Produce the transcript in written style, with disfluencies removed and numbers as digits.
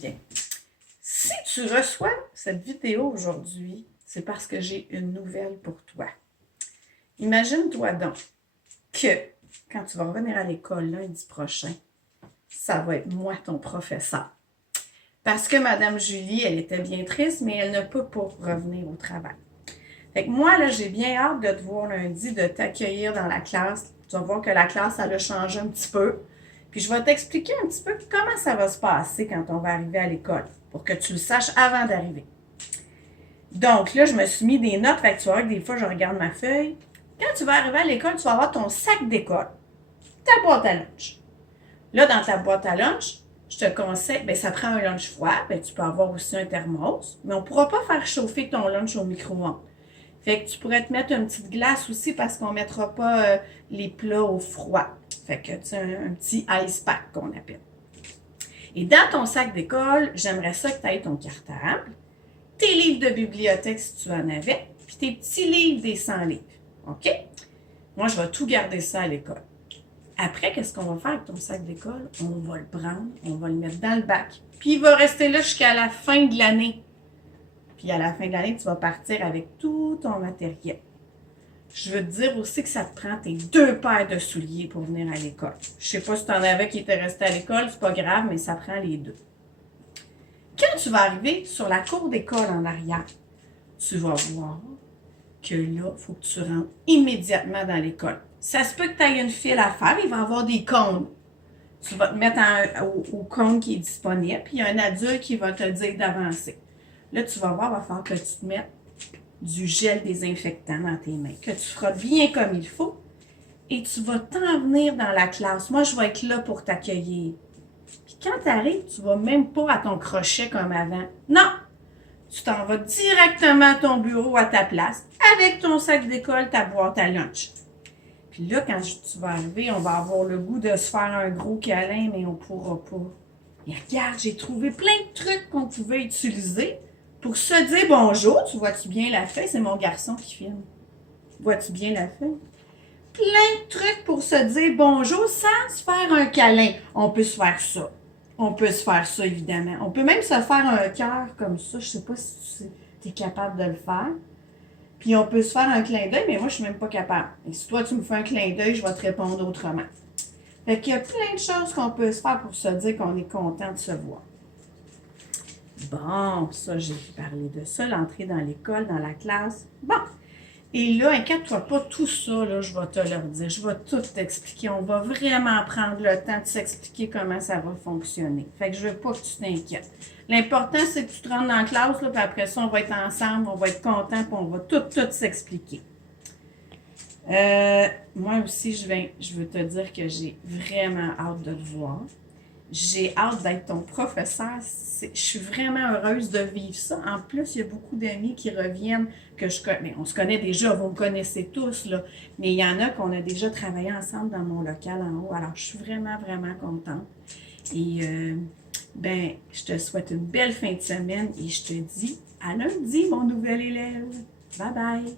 Bien. Si tu reçois cette vidéo aujourd'hui, c'est parce que j'ai une nouvelle pour toi. Imagine-toi donc que quand tu vas revenir à l'école lundi prochain, ça va être moi ton professeur. Parce que Madame Julie, elle était bien triste, mais elle ne peut pas revenir au travail. Fait que moi, là, j'ai bien hâte de te voir lundi, de t'accueillir dans la classe. Tu vas voir que la classe, elle a changé un petit peu. Puis je vais t'expliquer un petit peu comment ça va se passer quand on va arriver à l'école, pour que tu le saches avant d'arriver. Donc là, je me suis mis des notes, fait que tu vois que des fois, je regarde ma feuille. Quand tu vas arriver à l'école, tu vas avoir ton sac d'école, ta boîte à lunch. Là, dans ta boîte à lunch, je te conseille, bien, ça prend un lunch froid, bien, tu peux avoir aussi un thermos, mais on ne pourra pas faire chauffer ton lunch au micro-ondes. Fait que tu pourrais te mettre une petite glace aussi parce qu'on ne mettra pas les plats au froid. Fait que tu sais, un petit ice pack qu'on appelle. Et dans ton sac d'école, j'aimerais ça que tu aies ton cartable, tes livres de bibliothèque si tu en avais, puis tes petits livres des 100 livres. OK? Moi, je vais tout garder ça à l'école. Après, qu'est-ce qu'on va faire avec ton sac d'école? On va le prendre, on va le mettre dans le bac. Puis il va rester là jusqu'à la fin de l'année. Puis à la fin de l'année, tu vas partir avec tout ton matériel. Je veux te dire aussi que ça te prend tes 2 paires de souliers pour venir à l'école. Je ne sais pas si tu en avais qui étaient restés à l'école, c'est pas grave, mais ça prend les 2. Quand tu vas arriver sur la cour d'école en arrière, tu vas voir que là, il faut que tu rentres immédiatement dans l'école. Ça se peut que tu aies une file à faire, il va y avoir des cônes. Tu vas te mettre au cône qui est disponible, puis il y a un adulte qui va te dire d'avancer. Là, tu vas voir, il va falloir que tu te mettes du gel désinfectant dans tes mains, que tu feras bien comme il faut, et tu vas t'en venir dans la classe. Moi, je vais être là pour t'accueillir. Puis quand tu arrives, tu ne vas même pas à ton crochet comme avant. Non! Tu t'en vas directement à ton bureau, à ta place, avec ton sac d'école, ta boîte à lunch. Puis là, quand tu vas arriver, on va avoir le goût de se faire un gros câlin, mais on ne pourra pas. Et regarde, j'ai trouvé plein de trucs qu'on pouvait utiliser pour se dire bonjour. Tu vois-tu bien la feuille? C'est mon garçon qui filme. Vois-tu bien la feuille? Plein de trucs pour se dire bonjour sans se faire un câlin. On peut se faire ça. On peut se faire ça, évidemment. On peut même se faire un cœur comme ça. Je ne sais pas si tu es capable de le faire. Puis on peut se faire un clin d'œil, mais moi, je ne suis même pas capable. Et si toi, tu me fais un clin d'œil, je vais te répondre autrement. Fait qu'il y a plein de choses qu'on peut se faire pour se dire qu'on est content de se voir. Bon, ça, j'ai parlé de ça, l'entrée dans l'école, dans la classe. Bon. Et là, inquiète-toi pas, tout ça, là, je vais te le dire. Je vais tout t'expliquer. On va vraiment prendre le temps de s'expliquer comment ça va fonctionner. Fait que je veux pas que tu t'inquiètes. L'important, c'est que tu te rentres dans la classe, là, puis après ça, on va être ensemble, on va être contents, puis on va tout s'expliquer. Moi aussi, je veux te dire que j'ai vraiment hâte de te voir. J'ai hâte d'être ton professeur. Je suis vraiment heureuse de vivre ça. En plus, il y a beaucoup d'amis qui reviennent que je connais. On se connaît déjà, vous me connaissez tous, là. Mais il y en a qu'on a déjà travaillé ensemble dans mon local en haut. Alors, je suis vraiment, vraiment contente. Et, je te souhaite une belle fin de semaine et je te dis à lundi, mon nouvel élève. Bye bye!